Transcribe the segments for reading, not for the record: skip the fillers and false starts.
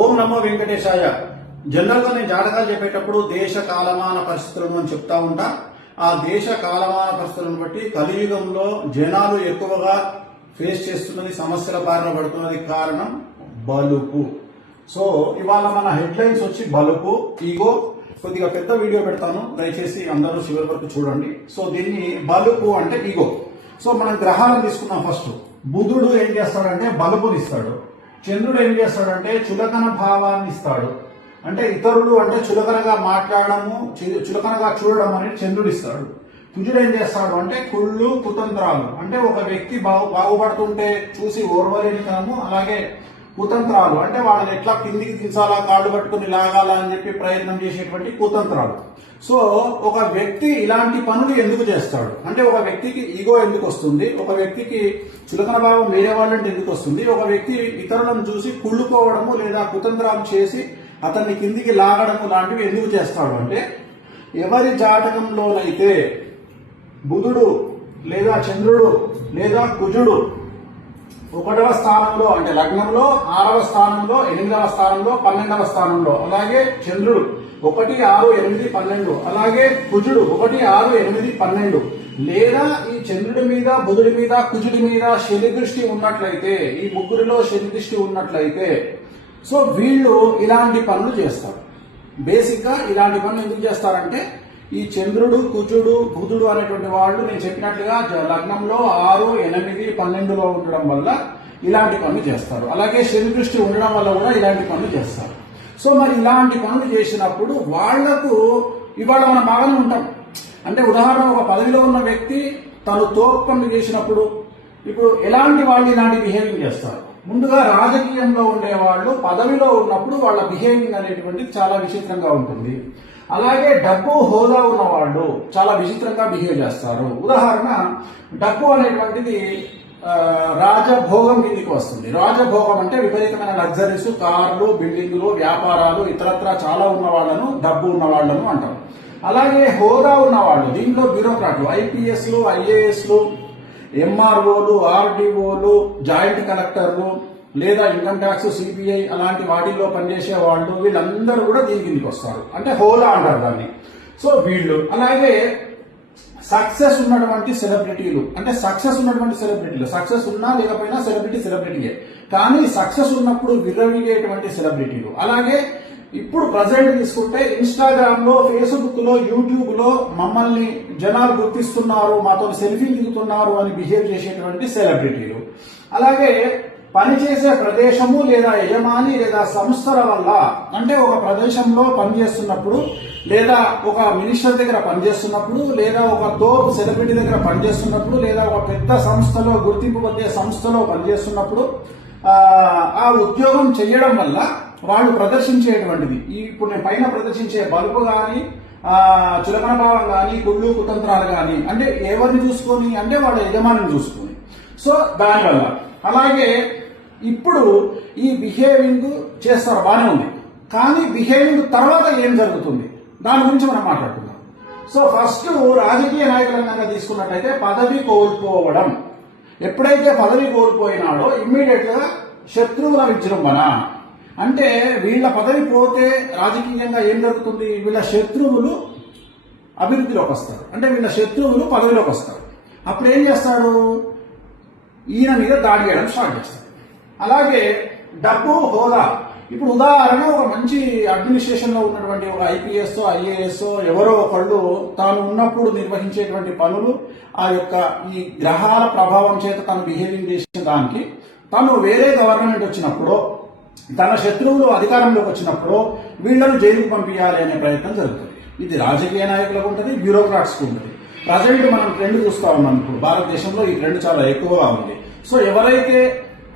ఓం నమో వెంకటేశాయ. General గా నేను జాతకాలు చెప్పేటప్పుడు దేశ కాలమాన పరిస్థితులను అని చెప్తా ఉంటా. ఆ దేశ కాలమాన పరిస్థితులను బట్టి కలియుగంలో జనాలు ఎక్కువగా ఫేస్ చేస్తున్నది, సమస్యల బారిన పడుతున్నది కారణం బలుపు. సో ఇవాళ మన హెడ్ లైన్స్ వచ్చి బలుపు, ఈగో. కొద్దిగా పెద్ద వీడియో పెడతాను, దయచేసి అందరూ చివరి వరకు చూడండి. సో దీన్ని బలుపు అంటే ఈగో. సో మనం గ్రహాలను తీసుకున్నాం. ఫస్ట్ బుధుడు ఏం చేస్తాడంటే బలుపుని ఇస్తాడు. చంద్రుడు ఏం చేస్తాడంటే చులకన భావాన్ని ఇస్తాడు. అంటే ఇతరులు అంటే చులకనగా మాట్లాడము, చులకనగా చూడడం అనేది చంద్రుడు ఇస్తాడు. కుజుడు ఏం చేస్తాడు అంటే కుళ్ళు కుతంత్రాలు, అంటే ఒక వ్యక్తి బాగుపడుతుంటే చూసి ఓర్వలేనితనము, అలాగే కుతంత్రాలు అంటే వాళ్ళని ఎట్లా కిందికి దించాలా, కాళ్ళు పట్టుకుని లాగాలా అని చెప్పి ప్రయత్నం చేసేటువంటి కుతంత్రాలు. సో ఒక వ్యక్తి ఇలాంటి పనులు ఎందుకు చేస్తాడు అంటే ఒక వ్యక్తికి ఈగో ఎందుకు వస్తుంది, ఒక వ్యక్తికి చులకన భావం వేరే వాళ్ళంటే ఎందుకు వస్తుంది, ఒక వ్యక్తి ఇతరులను చూసి కుళ్ళుకోవడము లేదా కుతంత్రాలు చేసి అతన్ని కిందికి లాగడము లాంటివి ఎందుకు చేస్తాడు అంటే ఎవరి జాతకంలోనైతే బుధుడు లేదా చంద్రుడు లేదా కుజుడు 1వ స్థానంలో అంటే లగ్నంలో, 6వ స్థానంలో, 8వ స్థానంలో, 12వ స్థానంలో, అలాగే చంద్రుడు 1, 6, 8, 12, అలాగే కుజుడు 1, 6, 8, 12, లేదా ఈ చంద్రుడి మీద, బుధుడి మీద, కుజుడి మీద శని దృష్టి ఉన్నట్లయితే, ఈ ముగ్గురిలో శని దృష్టి ఉన్నట్లయితే సో వీళ్ళు ఇలాంటి పనులు చేస్తారు. బేసిక్ గా ఇలాంటి పనులు ఎందుకు చేస్తారంటే ఈ చంద్రుడు, కుజుడు, బుధుడు అనేటువంటి వాళ్ళు నేను చెప్పినట్లుగా లగ్నంలో 6, 8, 12లో ఉండడం వల్ల ఇలాంటి పనులు చేస్తారు. అలాగే శని దృష్టి ఉండడం వల్ల కూడా ఇలాంటి పనులు చేస్తారు. సో మరి ఇలాంటి పనులు చేసినప్పుడు వాళ్లకు ఇవాళ మనం బాగానే ఉంటాం. అంటే ఉదాహరణ ఒక పదవిలో ఉన్న వ్యక్తి తను తోపు పనులు చేసినప్పుడు ఇప్పుడు ఎలాంటి వాళ్ళు ఇలాంటి బిహేవింగ్ చేస్తారు. ముందుగా రాజకీయంలో ఉండే వాళ్ళు పదవిలో ఉన్నప్పుడు వాళ్ళ బిహేవింగ్ అనేటువంటిది చాలా విచిత్రంగా ఉంటుంది. అలాగే డబ్బు హోదా ఉన్న వాళ్ళు చాలా విచిత్రంగా బిహేవ్ చేస్తారు. ఉదాహరణ డబ్బు అనేటువంటిది రాజభోగం కిందికి వస్తుంది. రాజభోగం అంటే విపరీతమైన లగ్జరీస్, కార్లు, బిల్డింగులు, వ్యాపారాలు, ఇతరత్రా చాలా ఉన్న వాళ్ళను డబ్బు ఉన్న వాళ్ళను అంటారు. అలాగే హోదా ఉన్న వాళ్ళు, దీంట్లో బ్యూరోక్రాట్లు, ఐపీఎస్లు, ఐఏఎస్లు, ఎంఆర్ఓలు, ఆర్డీఓలు, జాయింట్ కలెక్టర్లు, లేదా ఇన్కమ్ ట్యాక్స్, సిబిఐ అలాంటి వాటిల్లో పనిచేసే వాళ్ళు, వీళ్ళందరూ కూడా దీని కిందకి వస్తారు. అంటే హోదా అంటారు దాన్ని. సో వీళ్ళు అలాగే సక్సెస్ ఉన్నటువంటి సెలబ్రిటీలు, అంటే సక్సెస్ ఉన్నటువంటి సెలబ్రిటీలు, సక్సెస్ ఉన్నా లేకపోయినా సెలబ్రిటీయే, కానీ సక్సెస్ ఉన్నప్పుడు విర్రవీగేటువంటి సెలబ్రిటీలు. అలాగే ఇప్పుడు ప్రజెంట్ తీసుకుంటే ఇన్స్టాగ్రామ్ లో, ఫేస్బుక్ లో, యూట్యూబ్ లో మమ్మల్ని జనాలు గుర్తిస్తున్నారు, మాతో సెల్ఫీ దిగుతున్నారు అని బిహేవ్ చేసేటువంటి సెలబ్రిటీలు. అలాగే పనిచేసే ప్రదేశము లేదా యజమాని లేదా సంస్థల వల్ల, అంటే ఒక ప్రదేశంలో పనిచేస్తున్నప్పుడు లేదా ఒక మినిస్టర్ దగ్గర పనిచేస్తున్నప్పుడు లేదా ఒక తోపు సెలబ్రిటీ దగ్గర పనిచేస్తున్నప్పుడు లేదా ఒక పెద్ద సంస్థలో, గుర్తింపు పొందే సంస్థలో పనిచేస్తున్నప్పుడు ఆ ఉద్యోగం చేయడం వల్ల వాళ్ళు ప్రదర్శించేటువంటిది ఇప్పుడు నేను పైన ప్రదర్శించే బలుపు గాని, చులకన భావం గాని, కుళ్ళు కుతంత్రాలు గాని, అంటే ఎవరిని చూసుకొని అంటే వాళ్ళ యజమానిని చూసుకొని. సో దానివల్ల అలాగే ఇప్పుడు ఈ బిహేవింగ్ చేస్తారు, బాగానే ఉంది. కానీ బిహేవింగ్ తర్వాత ఏం జరుగుతుంది దాని గురించి మనం మాట్లాడుకుందాం. సో ఫస్ట్ రాజకీయ నాయకులంగా తీసుకున్నట్లయితే పదవి కోల్పోవడం. ఎప్పుడైతే పదవి కోల్పోయినాడో ఇమ్మీడియట్ గా శత్రువుల విజృంభణ. అంటే వీళ్ళ పదవి పోతే రాజకీయంగా ఏం జరుగుతుంది, వీళ్ళ శత్రువులు అభివృద్ధిలోకి వస్తారు, అంటే వీళ్ళ శత్రువులు పదవిలోకి వస్తారు. అప్పుడు ఏం చేస్తాడు, ఈయన మీద దాడి చేయడం స్టార్ట్ చేస్తాడు. అలాగే డబ్బు, హోదా. ఇప్పుడు ఉదాహరణ ఒక మంచి అడ్మినిస్ట్రేషన్ లో ఉన్నటువంటి ఒక ఐపీఎస్, ఐఏఎస్ ఎవరో ఒకళ్ళు తాను ఉన్నప్పుడు నిర్వహించేటువంటి పనులు, ఆ యొక్క ఈ గ్రహాల ప్రభావం చేత తను బిహేవింగ్ చేసిన దానికి తను వేరే గవర్నమెంట్ వచ్చినప్పుడు, తన శత్రువులు అధికారంలోకి వచ్చినప్పుడు వీళ్లను జైలుకు పంపించాలి అనే ప్రయత్నం జరుగుతుంది. ఇది రాజకీయ నాయకులకు ఉంటుంది, బ్యూరోక్రాట్స్ కు ఉంటుంది. ప్రజెంట్ మనం ట్రెండ్ చూస్తా ఉన్నాం. ఇప్పుడు భారతదేశంలో ఈ ట్రెండ్ చాలా ఎక్కువగా ఉంది. సో ఎవరైతే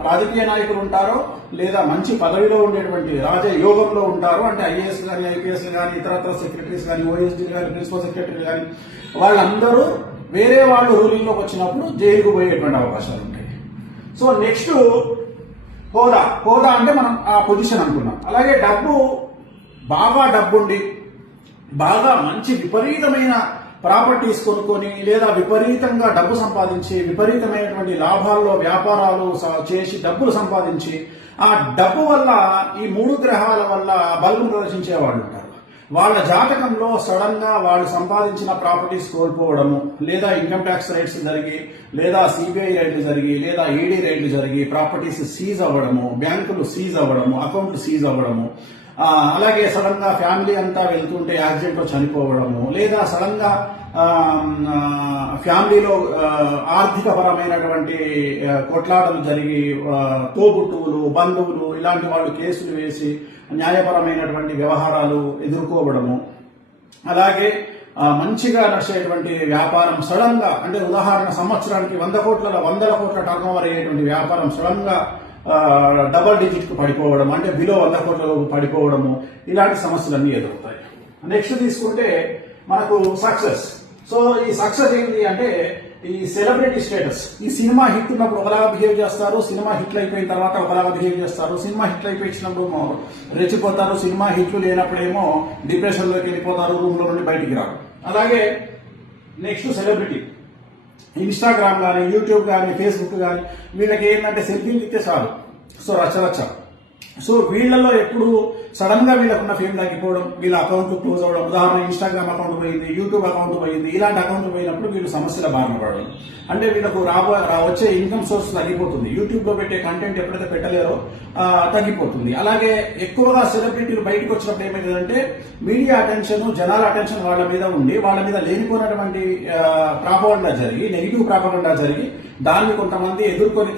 రాజకీయ నాయకులు ఉంటారో లేదా మంచి పదవిలో ఉండేటువంటి రాజయోగంలో ఉంటారో, అంటే ఐఏఎస్ కానీ, ఐపీఎస్ కానీ, ఇతరత్ర సెక్రటరీస్ కానీ, ఓఎస్డీ కానీ, ప్రిన్సిపల్ సెక్రటరీ కానీ, వాళ్ళందరూ వేరే వాళ్ళు రూలింగ్ లోకి వచ్చినప్పుడు జైలుకు పోయేటువంటి అవకాశాలు ఉంటాయి. సో నెక్స్ట్ హోదా. హోదా అంటే మనం ఆ పొజిషన్ అనుకున్నాం. అలాగే డబ్బు, బాగా డబ్బుండి బాగా మంచి విపరీతమైన ప్రాపర్టీస్ కొనుక్కొని లేదా విపరీతంగా డబ్బు సంపాదించి విపరీతమైనటువంటి లాభాల్లో వ్యాపారాలు చేసి డబ్బులు సంపాదించి ఆ డబ్బు వల్ల ఈ 3 గ్రహాల వల్ల బలుగును ప్రదర్శించే వాళ్ళు ఉంటారు. వాళ్ళ జాతకంలో సడన్ గా వాళ్ళు సంపాదించిన ప్రాపర్టీస్ కోల్పోవడము, లేదా ఇన్కమ్ ట్యాక్స్ రైట్స్ జరిగి, లేదా సిబిఐ రైడ్లు జరిగి, లేదా ఈడీ రైడ్లు జరిగి ప్రాపర్టీస్ సీజ్ అవ్వడము, బ్యాంకులు సీజ్ అవ్వడము, అకౌంట్లు సీజ్ అవ్వడము, అలాగే సడన్ గా ఫ్యామిలీ అంతా వెళ్తుంటే యాక్సిడెంట్ లో చనిపోవడము, లేదా సడన్ గా ఫ్యామిలీలో ఆర్థిక పరమైనటువంటి కొట్లాటలు జరిగి తోబుట్టువులు, బంధువులు ఇలాంటి వాళ్ళు కేసులు వేసి న్యాయపరమైనటువంటి వ్యవహారాలు ఎదుర్కోవడము, అలాగే మంచిగా నడిచేటువంటి వ్యాపారం సడన్ గా, అంటే ఉదాహరణ సంవత్సరానికి 100 కోట్ల టర్న్ ఓవర్ అయ్యేటువంటి వ్యాపారం సడన్ గా డబల్ డిజిట్ కు పడిపోవడం, అంటే బిలో 100 కోట్లకు పడిపోవడము, ఇలాంటి సమస్యలన్నీ ఎదురవుతాయి. నెక్స్ట్ తీసుకుంటే మనకు సక్సెస్. సో ఈ సక్సెస్ ఏంటి అంటే ఈ సెలబ్రిటీ స్టేటస్. ఈ సినిమా హిట్ ఉన్నప్పుడు ఒకలాగా బిహేవ్ చేస్తారు, సినిమా హిట్లు అయిపోయిన తర్వాత ఒకలాగా బిహేవ్ చేస్తారు. సినిమా హిట్లు అయిపోయినప్పుడు రెచ్చిపోతారు, సినిమా హిట్లు లేనప్పుడేమో డిప్రెషన్ లోకి వెళ్ళిపోతారు, రూమ్ లో నుండి బయటికి రారు. అలాగే నెక్స్ట్ సెలబ్రిటీ, ఇన్స్టాగ్రామ్ కానీ, యూట్యూబ్ కానీ, ఫేస్బుక్ కానీ, వీళ్ళకి ఏంటంటే సెల్ఫీలు ఇస్తే చాలు, సో రచ్చ. సో వీళ్ళలో ఎప్పుడు సడన్ గా వీళ్ళకున్న ఫేమ్ తగ్గిపోవడం, వీళ్ళ అకౌంట్ క్లోజ్ అవ్వడం, ఉదాహరణ ఇన్స్టాగ్రామ్ అకౌంట్ పోయింది, యూట్యూబ్ అకౌంట్ పోయింది, ఇలాంటి అకౌంట్ పోయినప్పుడు వీళ్ళు సమస్యల బారిన పడడం, అంటే వీళ్ళకు వచ్చే ఇన్కమ్ సోర్స్ తగ్గిపోతుంది. యూట్యూబ్ లో పెట్టే కంటెంట్ ఎప్పుడైతే పెట్టలేరో తగ్గిపోతుంది. అలాగే ఎక్కువగా సెలబ్రిటీలు బయటకు వచ్చినప్పుడు ఏమైందంటే మీడియా అటెన్షన్, జనాల అటెన్షన్ వాళ్ళ మీద ఉండి, వాళ్ళ మీద లేనిపోయినటువంటి ప్రాపగండా జరిగి, నెగిటివ్ ప్రాపగండా జరిగి, దాన్ని కొంతమంది ఎదుర్కొని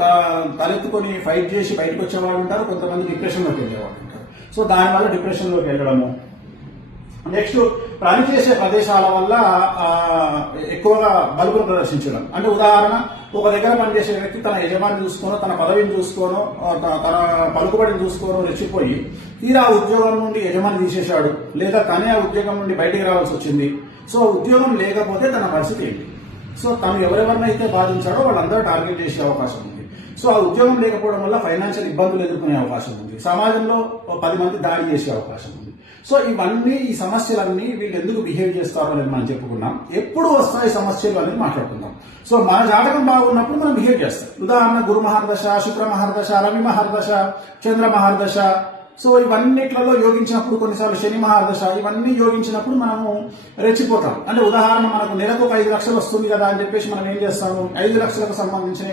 తలెత్తుకొని ఫైట్ చేసి బయటకు వచ్చేవాళ్ళు ఉంటారు, కొంతమంది డిప్రెషన్ లోకి వెళ్ళేవాళ్ళు ఉంటారు. సో దానివల్ల డిప్రెషన్ లోకి వెళ్ళడము. నెక్స్ట్ పనిచేసే ప్రదేశాల వల్ల ఎక్కువగా బలుపును ప్రదర్శించడం, అంటే ఉదాహరణ ఒక దగ్గర పనిచేసే వ్యక్తి తన యజమాని చూసుకోనో, తన పదవిని చూసుకోనో, తన పలుకుబడిని చూసుకోనో రెచ్చిపోయి తీరా ఉద్యోగం నుండి యజమాని తీసేశాడు, లేదా తనే ఆ ఉద్యోగం నుండి బయటికి రావాల్సి వచ్చింది. సో ఉద్యోగం లేకపోతే తన పరిస్థితి ఏంటి? సో తను ఎవరెవరినైతే బాధించాడో వాళ్ళందరూ టార్గెట్ చేసే అవకాశం ఉంది. సో ఆ ఉద్యోగం లేకపోవడం వల్ల ఫైనాన్షియల్ ఇబ్బందులు ఎదుర్కొనే అవకాశం ఉంది, సమాజంలో 10 మంది దాడి చేసే అవకాశం ఉంది. సో ఇవన్నీ, ఈ సమస్యలన్నీ వీళ్ళు ఎందుకు బిహేవ్ చేస్తారో అని మనం చెప్పుకున్నాం. ఎప్పుడు వస్తాయి సమస్యలు అనేది మాట్లాడుకుందాం. సో మన జాతకం బాగున్నప్పుడు మనం బిహేవ్ చేస్తాం. ఉదాహరణ గురు మహర్దశ, శుక్ర మహర్దశ, రవి మహర్దశ, చంద్ర మహర్దశ, సో ఇవన్నిట్లలో యోగించినప్పుడు, కొన్నిసార్లు శని మహాదశ, ఇవన్నీ యోగించినప్పుడు మనము రెచ్చిపోతాం. అంటే ఉదాహరణ మనకు నెలకు 5 లక్షలు వస్తుంది కదా అని చెప్పేసి మనం ఏం చేస్తాము, 5 లక్షలకు సంబంధించిన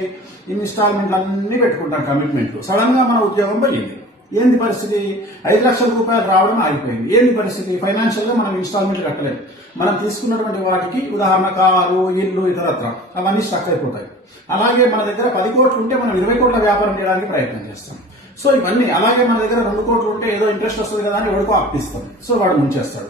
ఇన్స్టాల్మెంట్లు అన్ని పెట్టుకుంటాం, కమిట్మెంట్లు. సడన్ గా మన ఉద్యోగం పోయింది. ఏంది పరిస్థితి? 5 లక్షల రూపాయలు రావడం ఆగిపోయింది. ఏంది పరిస్థితి? ఫైనాన్షియల్ గా మనం ఇన్స్టాల్మెంట్లు కట్టలేదు. మనం తీసుకున్నటువంటి వాటికి, ఉదాహరణ కారు, ఇల్లు, ఇతరత్ర అవన్నీ స్టక్ అయిపోతాయి. అలాగే మన దగ్గర 10 కోట్లు ఉంటే మనం 20 కోట్ల వ్యాపారం చేయడానికి ప్రయత్నం చేస్తాం. సో ఇవన్నీ. అలాగే మన దగ్గర 2 కోట్లు ఉంటే ఏదో ఇంట్రెస్ట్ వస్తుంది కదా అని ఎవరికో అప్పిస్తాం, సో వాడు ముంచేస్తాడు.